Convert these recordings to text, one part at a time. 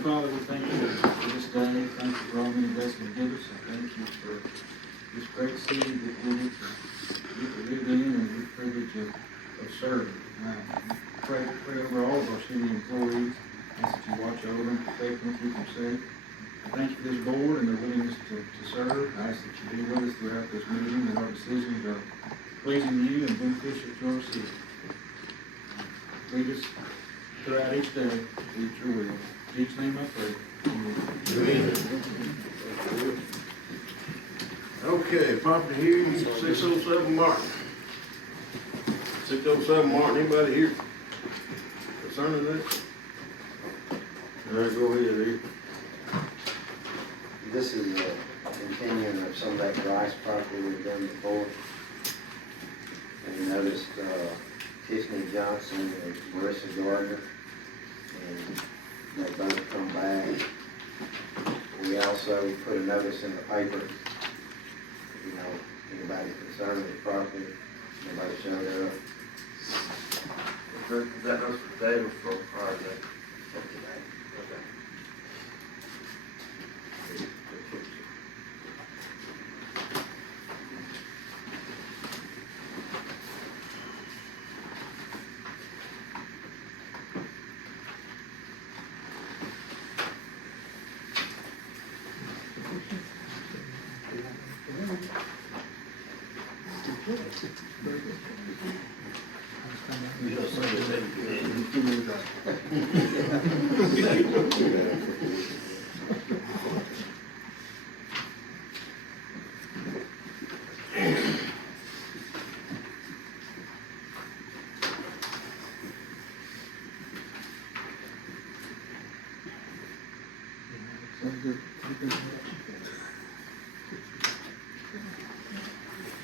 Heavenly Father, we thank you for this day. Thank you for all many blessings you give us. And thank you for this great city that we get to live in and the privilege of serving. Pray over all of our city employees. Ask that you watch over them, protect them, keep them safe. I thank you for this board and their willingness to serve. I ask that you be with us throughout this meeting and our decisions are pleasing to you and beneficial to our city. Lead us throughout each day, do your will. In each name I pray. Amen. Okay, property hearing, 607 Martin. 607 Martin, anybody here concerning that? All right, go ahead, here. This is a continuing of some of that rice property we've done before. And you noticed Tiffany Johnson and Marissa Gardner, and they both come back. We also put a notice in the paper, you know, anybody concerned with the property, nobody showed up. Is that notice for today or for prior day? For today. Okay.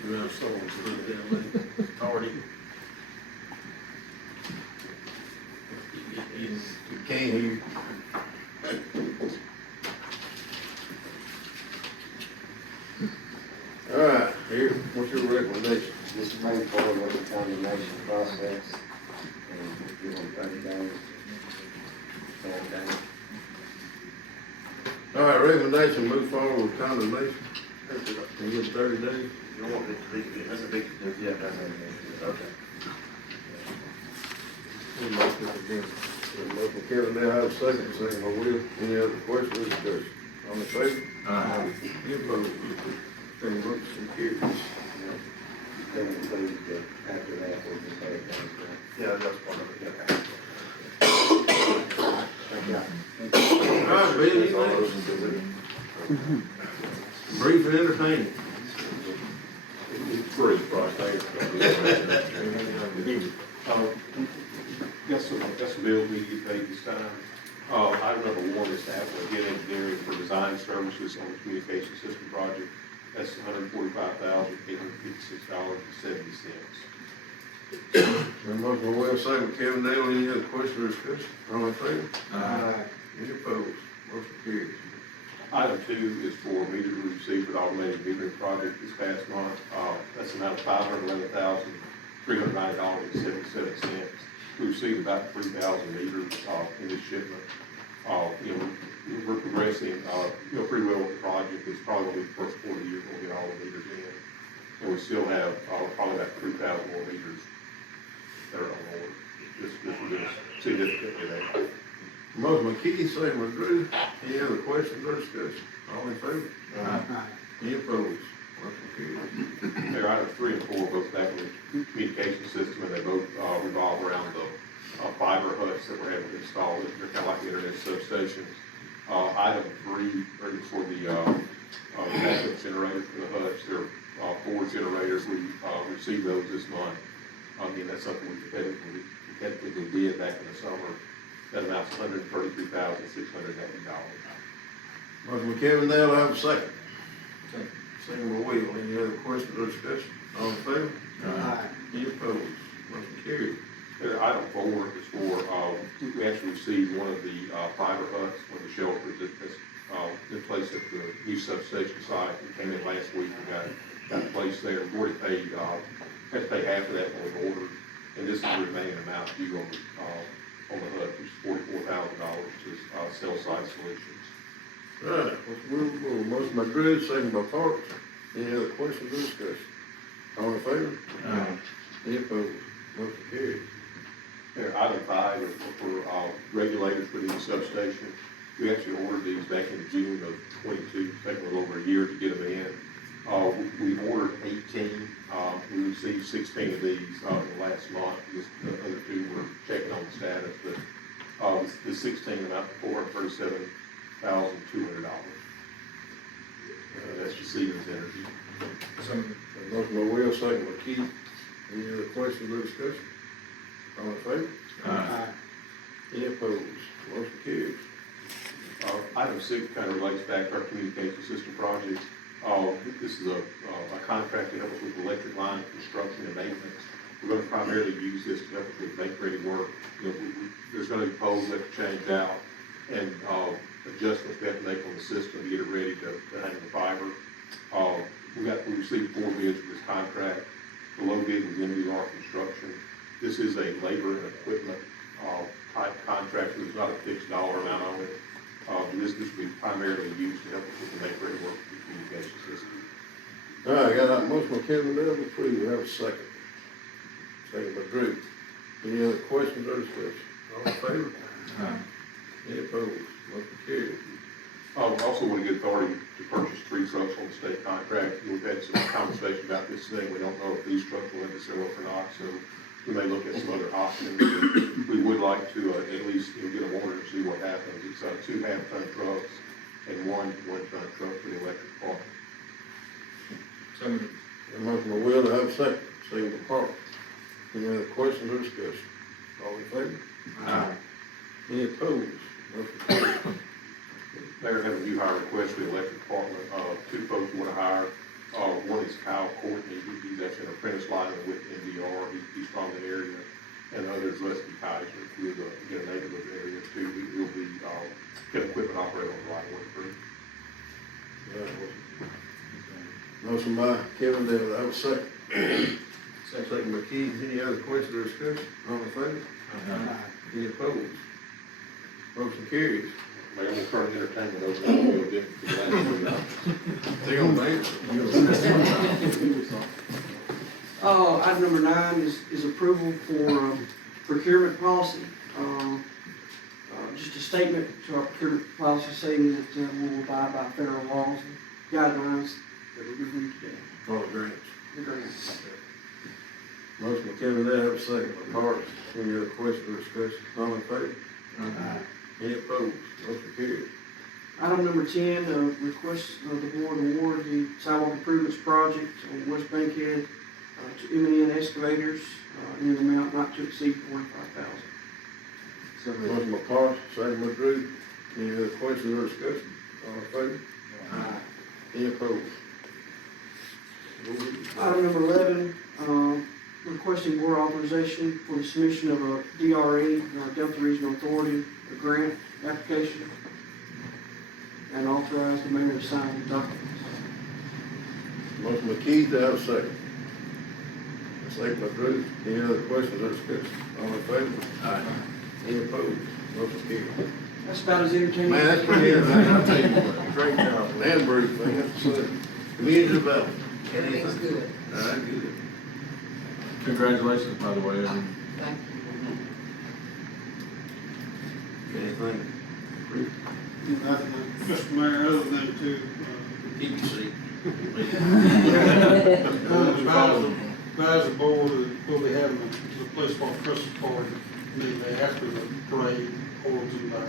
You have someone to put it down there. Already. You can't hear. All right, here, what's your recommendation? This is made forward with the condemnation process, and give them 30 days. All right, recommendation, move forward with condemnation. And give 30 days. You don't want it to be, that's a big, yeah, that's a, okay. Motion Kevin, now have a second by Will. Any other questions or discussion? On the favor? Aye. Any opposed? Any votes and carries? They include the, after that, we'll just have it done. Yeah, that's part of it, okay. Thank you. All right, Bill, anything? Brief and entertaining. It's free, right there. That's the bill we get paid this time. Item number 1 is to Atwell Gent Engineering for design services on the communication system project. That's $145,856.70. Motion by Will, second by Kevin Dale. Any other questions or discussion? All in favor? Aye. Any opposed? Motion carries. Item 2 is for meter we received for the automated metering project this past month. That's an amount of $511,309.77. We received about 3,000 meters in this shipment. We're progressing pretty well with the project. It's probably going to be the first quarter of the year we'll get all the meters in. And we still have probably about 3,000 more meters that are on order. This will get us significantly there. Motion by Keith, second by Drew. Any other questions or discussion? All in favor? Aye. Any opposed? Motion carries. There, items 3 and 4 both back in the communication system, and they both revolve around the fiber huts that we're having installed. They're kind of like the internet substations. Item 3 is for the backup generators for the huts. They're 4 generators. We received those this month. Again, that's something we technically did back in the summer. That amounts to $133,680. Motion by Kevin Dale, have a second. Second by Will. Any other questions or discussion? All in favor? Aye. Any opposed? Motion carries. There, item 4 is for, we actually received one of the fiber huts, one of the shelters that's in place at the new substation site. We came in last week and got a place there. We've already paid, had to pay half of that when we ordered, and this is the remaining amount due on the HUD, which is $44,000, which is cell site solutions. All right, let's move forward. Motion by Drew, second by Parks. Any other questions or discussion? All in favor? Any opposed? Motion carried. There, item 5 is for regulators for the substation. We actually ordered these back in June of 22, taking a little over a year to get them in. We ordered 18, we received 16 of these in the last month. Just the other 2 were checking on the status, but the 16 amount to $437,200. That's the Siemens Energy. Motion by Will, second by Keith. Any other questions or discussion? All in favor? Any opposed? Motion carried. Item 6 kind of relates back to our communication system project. This is a contract to help us with electric line construction and maintenance. We're going to primarily use this to help us with make-ready work. You know, there's going to be poles that change out and adjustments we have to make on the system to get it ready to hang the fiber. We received 4 bids for this contract. The low bid was NVR Construction. This is a labor and equipment type contract, so there's not a fixed dollar amount on it. This will be primarily used to help us with the make-ready work for the communication system. All right, got that motion by Kevin Dale, approve, we have a second. Second by Drew. Any other questions or discussion? All in favor? Any opposed? Motion carried. We also want to get authority to purchase 3 trucks on the state contract. We've had some conversation about this thing. We don't know if these trucks will necessarily work or not, so we may look at some other options. We would like to at least get a order and see what happens. It's 2 half-ton trucks and 1 one-ton truck for the electric part. Got a motion by Will to have a second. Second by Parks. Any other questions or discussion? All in favor? Any opposed? Motion carried. Mayor, have a new hire request for the electric department. 2 folks want to hire. One is Kyle Courtney. He's actually an apprentice lineman with NVR. He's from the area. And the other is Leslie Kaiser, who is a native of the area too. He will be an equipment operator on the right-of-way crew. Motion by Kevin Dale, I have a second. Second by Keith. Any other questions or discussion? All in favor? Any opposed? Motion carries. Mayor, we'll turn the entertainment over to you again for the last 3 They gonna make Item number 9 is approval for procurement policy. Just a statement to our procurement policy saying that we will abide by federal laws and guidelines that we're reviewing today. All grants. The grants. Motion by Kevin Dale, have a second by Parks. Any other questions or discussion? All in favor? Any opposed? Motion carries. Item number 10, request of the board award the sidewalk improvements project on West Bankhead to M&N Excavators in an amount not to exceed $45,000. Motion by Parks, second by Drew. Any other questions or discussion? All in favor? Any opposed? Item number 11, requesting board authorization for the submission of a DRE, Delta Regional Authority, a grant application, and authorize the mayor to sign the documents. Motion by Keith, have a second. Second by Drew. Any other questions or discussion? All in favor? Any opposed? Motion carries. That's about as entertaining. Man, that's pretty interesting. I'll tell you what, great job. And Bruce, man, that's good. Community development. Everything's good. All right, good. Congratulations, by the way. Thank you. Anything? Bruce? Nothing, Mr. Mayor, other than to, Keep your seat. advise the board that we'll be having the police department Christmas party immediately after the parade holds in at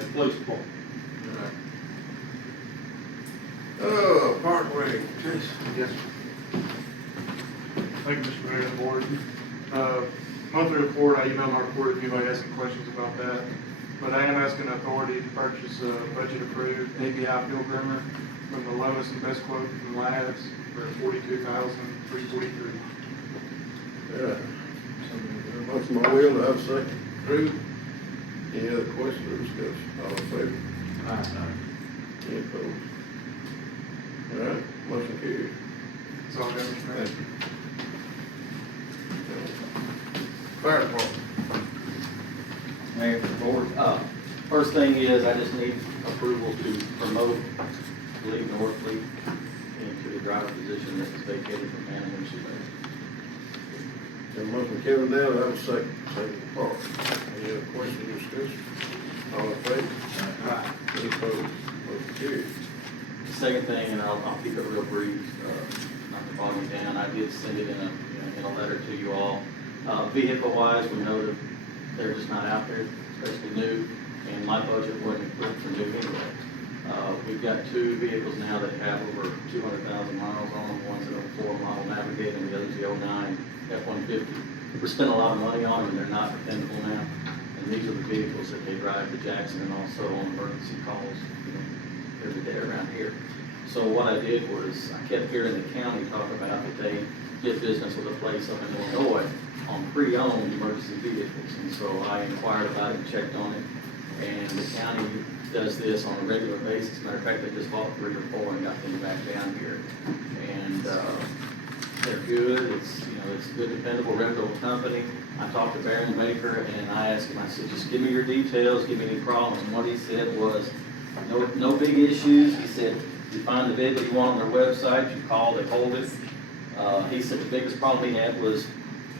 the police department. Oh, Park Reg, Jason. Yes. Thank you, Mr. Mayor and the board. Monthly report, I emailed my report if anybody has some questions about that. But I am asking authority to purchase a budget approved API fuel groomer from the lowest and best quote from Labs for $42,343. Yeah. Motion by Will, to have a second. Drew? Any other questions or discussion? All in favor? Any opposed? All right, motion carried. That's all I got, Mr. Mayor. Thank you. Fire department. Mayor, the board, First thing is, I just need approval to promote Lee Northley into the driver position that was vacated from Hannah when she left. Got a motion Kevin Dale, have a second, second Park. Any other questions or discussion? All in favor? Any opposed? Motion carried. Second thing, and I'll keep it real brief, not to bog you down, I did send it in a letter to you all. Vehicle-wise, we know that they're just not out there, especially new, and my budget wasn't equipped for new anyway. We've got 2 vehicles now that have over 200,000 miles on them, one's an 04 model Navigator, and the other's the 09 F-150. We're spending a lot of money on them, and they're not dependable now. And these are the vehicles that they drive to Jackson and also on emergency calls, every day around here. So what I did was, I kept hearing the county talk about that they did business with a place up in Illinois on pre-owned emergency vehicles. And so I inquired about it and checked on it. And the county does this on a regular basis. Matter of fact, they just bought 3 or 4 and got them back down here. And they're good. It's a good, dependable, reputable company. I talked to Baron Baker and I asked him, I said, just give me your details, give me any problems. And what he said was, no big issues. He said, you find the vehicle you want on their website, you call, they hold it. He said the biggest problem he had was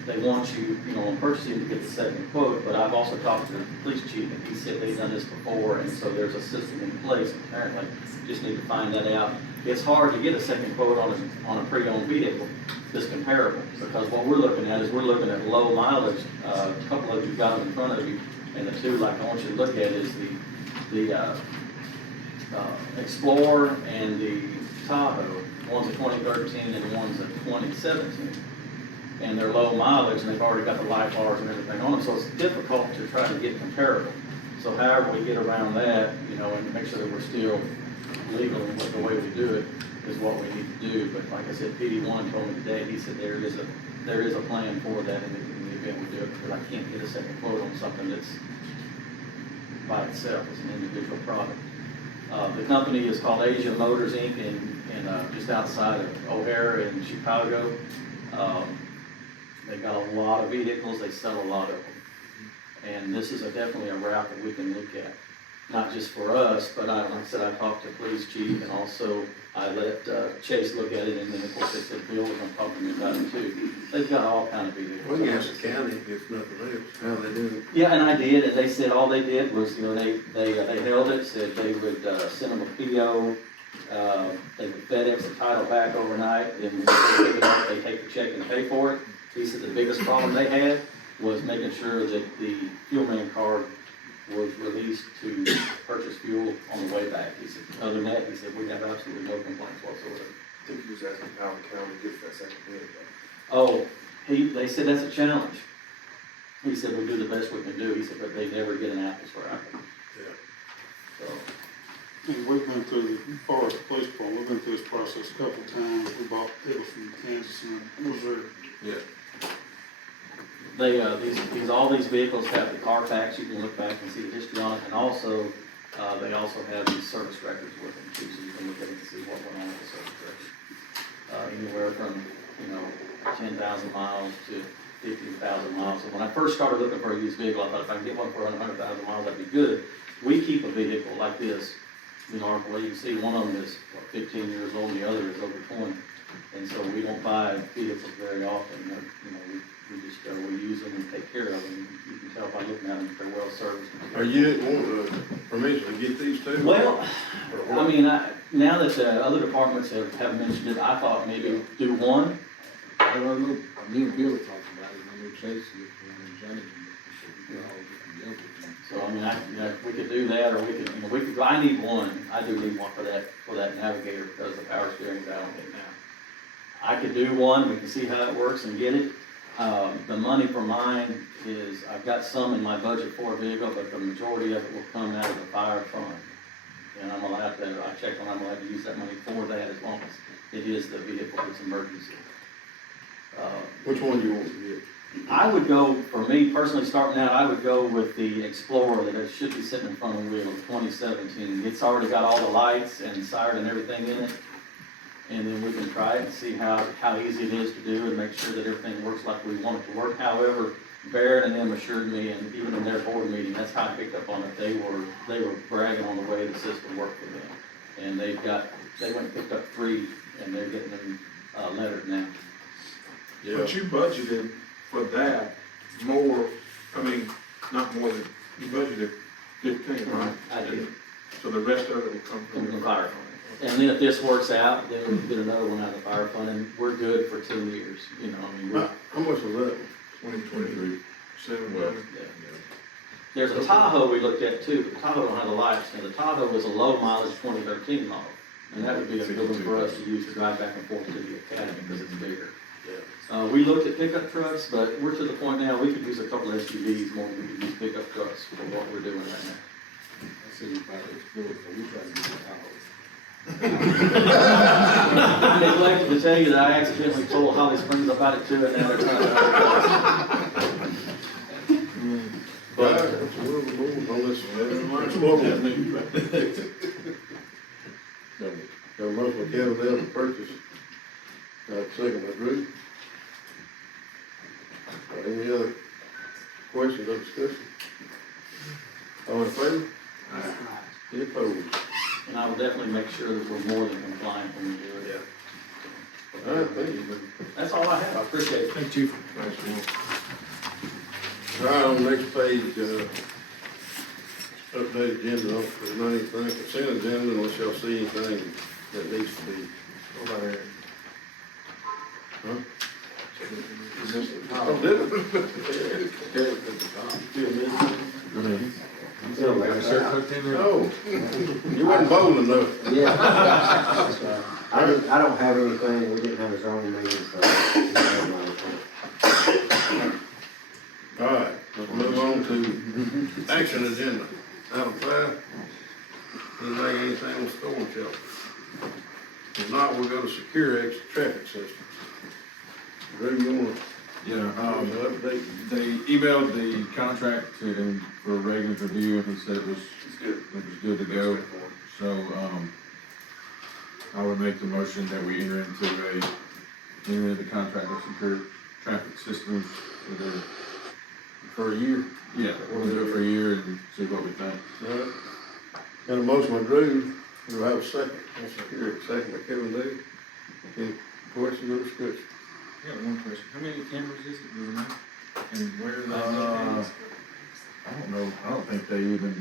they want you, on purchasing to get the second quote, but I've also talked to the police chief and he said they've done this before, and so there's a system in place apparently. Just need to find that out. It's hard to get a second quote on a pre-owned vehicle that's comparable, because what we're looking at is we're looking at low mileage. A couple of you've got them in front of you, and the 2 like I want you to look at is the Explorer and the Tahoe. One's a 2013 and one's a 2017. And they're low mileage and they've already got the light bars and everything on them, so it's difficult to try to get comparable. So however we get around that, and make sure that we're still legal in the way we do it is what we need to do. But like I said, PD1 told me today, he said there is a plan for that in the event we do it, because I can't get a second quote on something that's by itself as an individual product. The company is called Asia Motors Inc. in just outside of O'Hara in Chicago. They've got a lot of vehicles, they sell a lot of them. And this is definitely a route that we can look at. Not just for us, but like I said, I talked to police chief and also I let Chase look at it, and then of course they said Bill was going to talk to me about it too. They've got all kind of vehicles. We can ask the county if nothing else, how they do it. Yeah, and I did, and they said all they did was, they held it, said they would send them a PO, they would FedEx the title back overnight, and when they pick it up, they take the check and pay for it. He said the biggest problem they had was making sure that the fuel man card was released to purchase fuel on the way back. He said, other than that, he said, we have absolutely no complaints whatsoever. I think he was asking how the county gets that second bid, Oh, they said that's a challenge. He said, we'll do the best we can do. He said, but they never get an apples for apples. Yeah. So, And we've been through, as far as the police department, we've been through this process a couple of times. We bought vehicles from Kansas and Missouri. Yeah. all these vehicles have the Carfax. You can look back and see the history on it, and also, they also have these service records with them too, so you can look at it and see what went on with the service records. Anywhere from, 10,000 miles to 15,000 miles. So when I first started looking for a used vehicle, I thought if I can get one for 100,000 miles, that'd be good. We keep a vehicle like this, well, you can see one of them is 15 years old, and the other is over 20. And so we don't buy vehicles very often. We just we use them and take care of them. You can tell by looking at them if they're well serviced. Are you wanting permission to get these 2? Well, I mean, now that the other departments have mentioned it, I thought maybe do one. I don't know, me and Bill talked about it, I know Chase is one of Johnny. So I mean, we could do that, or we could. I need one. I do need one for that Navigator because the power steering's out on it now. I could do one. We can see how it works and get it. The money for mine is, I've got some in my budget for a vehicle, but the majority of it will come out of the fire fund. And I'm gonna have to, I checked on, I'm gonna have to use that money for that as long as it is the vehicle that's emergency. Which one do you want to get? I would go, for me personally, starting out, I would go with the Explorer that it should be sitting in front of the wheel, 2017. It's already got all the lights and siren and everything in it. And then we can try it and see how easy it is to do and make sure that everything works like we want it to work. However, Barrett and them assured me, and even in their board meeting, that's how I picked up on it, they were bragging on the way the system worked for them. And they went and picked up 3, and they're getting them, lettered now. Yeah, But you budgeted for that more, I mean, not more than, you budgeted 15, right? I did. So the rest of it will come From from the the fire fund. And then if this works out, then we can get another one out of the fire fund, and we're good for 10 years, you know, I mean, we're, how much was that? 2023, 7 Well, million. There's a Tahoe we looked at too, but the Tahoe don't have the lights, and the Tahoe was a low mileage 2013 model. And that would be a good one for us to use to drive back and forth to the academy, because it's bigger. We looked at pickup trucks, but we're to the point now, we could use a couple SUVs more than we could use pickup trucks for what we're doing right now. I see you probably explore, so we try to get the house. I neglected to tell you that I accidentally told Holly Springs about it too, and now they're trying to. But, move on this one. Got a motion by Kevin Dale to purchase, second by Drew. Any other questions or discussion? All in favor? Any opposed? And I will definitely make sure that we're more than compliant when we do it. All right, thank you. That's all I have, I appreciate it. Thank you. All right, on the next page, updated agenda, there's not anything, consent agenda, unless y'all see anything that needs to be. Huh? Oh, did it? No, you wasn't bold enough. Yeah. That's right. I don't have anything, we didn't have a zoning meeting, so. I don't have anything. All right, let's move on to action agenda. Item 5, anything on storm shelter? If not, we'll go to secure exit traffic systems. Drew, you wanna? Update? They emailed the contract to him for a regular review, and he said it was good to go. So, I would make the motion that we enter into the contract with secure traffic systems For a year? Yeah, we'll do it for a year and see what we think. All right. Got a motion by Drew, do I have a second? Second by Kevin Lee. Any questions or discussion? I got one question. How many cameras is it, do you know? And where are they located? I don't know, I don't think they even,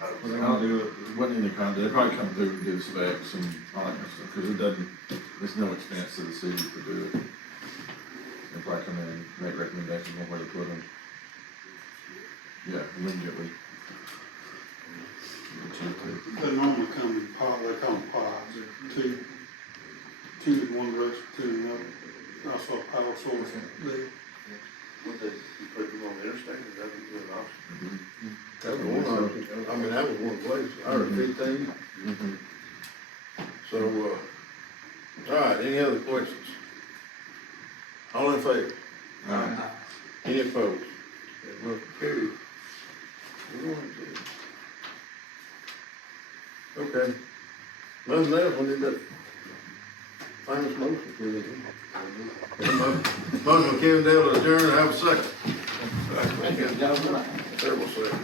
Well, they gonna do it. wasn't any kind, they probably come through and do the specs and all that kind of stuff, because it doesn't, there's no expense to the city to do it. They'll probably come in and make recommendations on where to put them. Yeah, immediately. They normally come in pod, they come in pods, two in one direction, 2 in another. I saw power source there. Would they, you put them on the interstate, or that would be an option? That was one of, I mean, that was one place, I heard 15. So, all right, any other questions? All in favor? Any opposed? That motion carried. Okay. Nothing else, we need that famous motion, please. Motion by Kevin Dale to adjourn, have a second. Terrible second.